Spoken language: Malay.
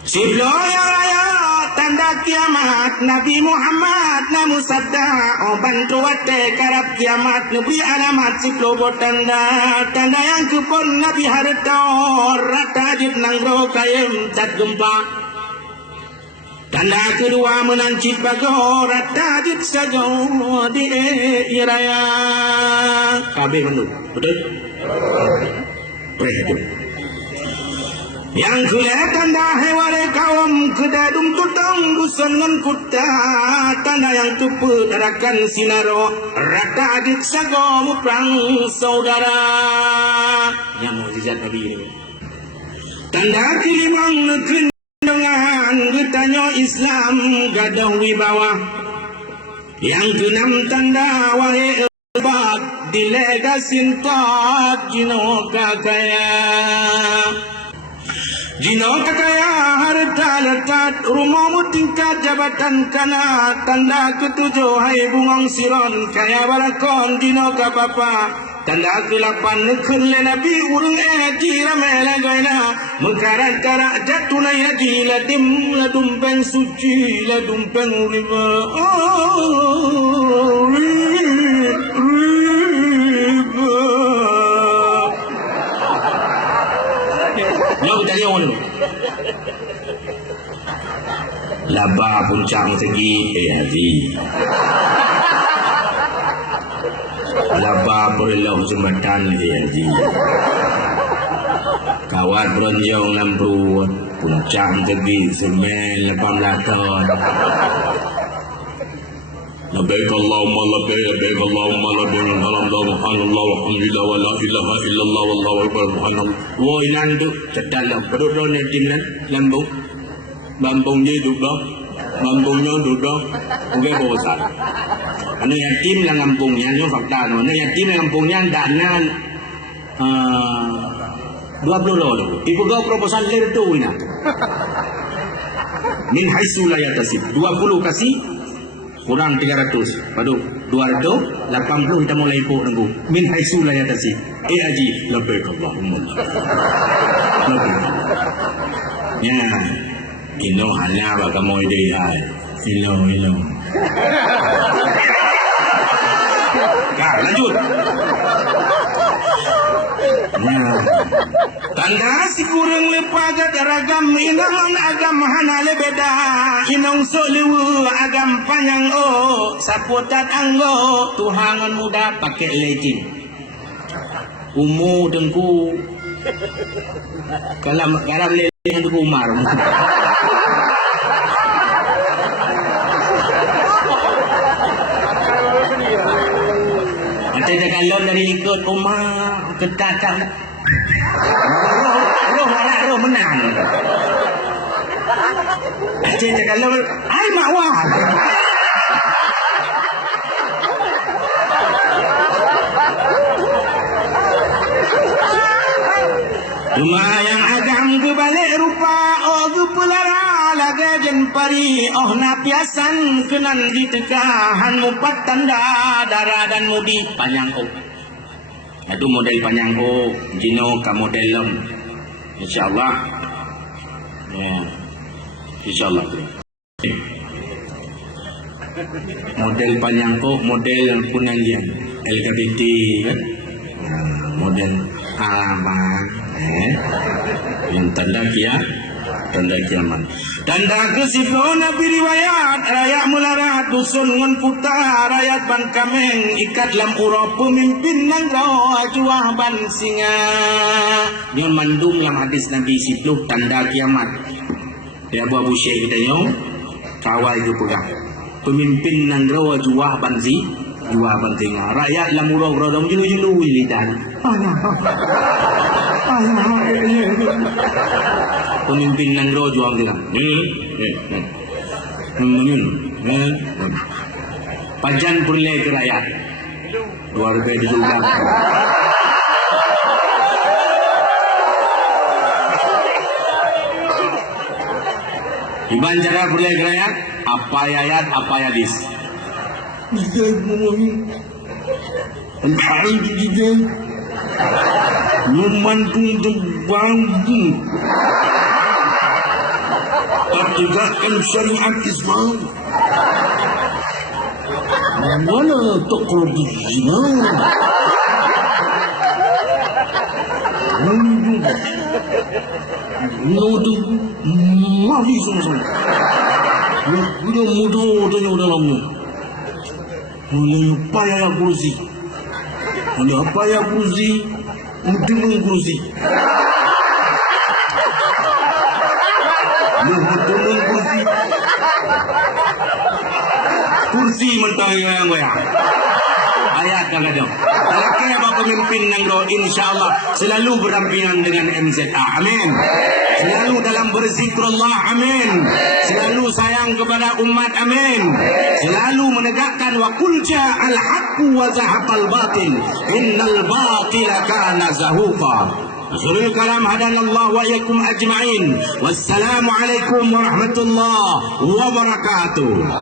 Siblo yang raya tanda kiamat Nabi Muhammad namu sabda bantu wate karab kiamat Nabi alamat siblo tanda yang kupon Nabi harta rata jib nanggro kayem cat gempa. Tanda kedua menancip bagor rata jib sajo di iraya kabe menurut betul. Yang kulihat tanda hewale kaum kedadum tutang busangan kuta tanda yang tupu tarakan sinaro rata adik sago perang saudara yang mukjizat Nabi ini. Tanda kelimang negeri dengan bertanya Islam gadah wibawa. Yang keenam tanda wahai ebat dilegasin tak jino kakaya. Jino kakaya harta lekat rumahmu tingkat jabatan kana tanda ketujuh hai bungong siron kaya balakon jino kapapa tanda ke-8 nekun le nabi urung ramela gaina mengkarat karak jatuna yaji ladim ladumpeng suci ladumpeng riba Yang tanya orang laba puncang segi haji laba perlau jembatan haji kawat beronjong lampu puncang segi semen 18 ton labbaik Allahumma labbaik Allahumma labbaik alhamdulillah walhamdulillah wa la ilaha illallah wallahu akbar subhanallah wo inan tu sedalam pedodon tin lambung bambungnya duduk bambungnya duduk bukan bosan anu yatim yang ngampungnya itu fakta anu yatim yang ngampungnya dana 20 loh ibu kau proposal itu ina min haitsu la yatasib 20 kasih kurang 300 padu 280 kita mulai po nunggu min haitsu la yatasib aji labbaik Allahumma labbaik ya ino hanya baka mo ide ay ino lanjut tanda si kurang lepaga daragam inang agam hanale beda inong soliwu agam panjang saputat anggo tuhangan muda pakai lecin umu dengku kalam lele yang umar ada jalan dari ikut rumah ketatang roh menang ada jalan ay mawar rumah yang agam kebalik rupa gepelara lagajan pari napiasan kenan di tekahan mupat tanda darah dan mudi panjangku itu model panjangku jino ka modelem insyaallah ya insyaallah model panjangku model punandian LGBT kan model alamat yang tanda kiamat tanda kesiblo nabi riwayat rakyat melarat dusun ngon putar rakyat bangkameng ikat lam uro pemimpin nang rawa juah ban singa nyon mandung lam hadis nabi siblo tanda kiamat ya Abu Syekh kita nyong kawal itu pegang pemimpin nang rawa juah ban singa rakyat lam uro rodong julu lidan pemimpin nang ro juang dia pajan pulai ke rakyat 2 rupiah di juga gimana cara pulai ke rakyat apa ayat apa hadis entah itu Numantung bambu tegakkan syariat Islam. Wala taqrabu zina. Mudu mati sama-sama. Udah mudu tanya dalamnya. Apa ya kursi? Apa ya kursi? Mudeng kursi. Mudeng kursi. Kursi mentang yang goyang. Ayat kan ada. Kalau apa pemimpin yang doa, insyaallah selalu berdampingan dengan MZA. Amin. Selalu dalam berzikrullah. Amin. Selalu sayang kepada umat. Amin. Selalu menegakkan wa qul ja'al haqqu wa zahaqal batil. Innal batila kana zahuqa. Akhirul kalam hadanallahu wa iyyakum ajma'in. Wassalamu alaikum warahmatullahi wabarakatuh.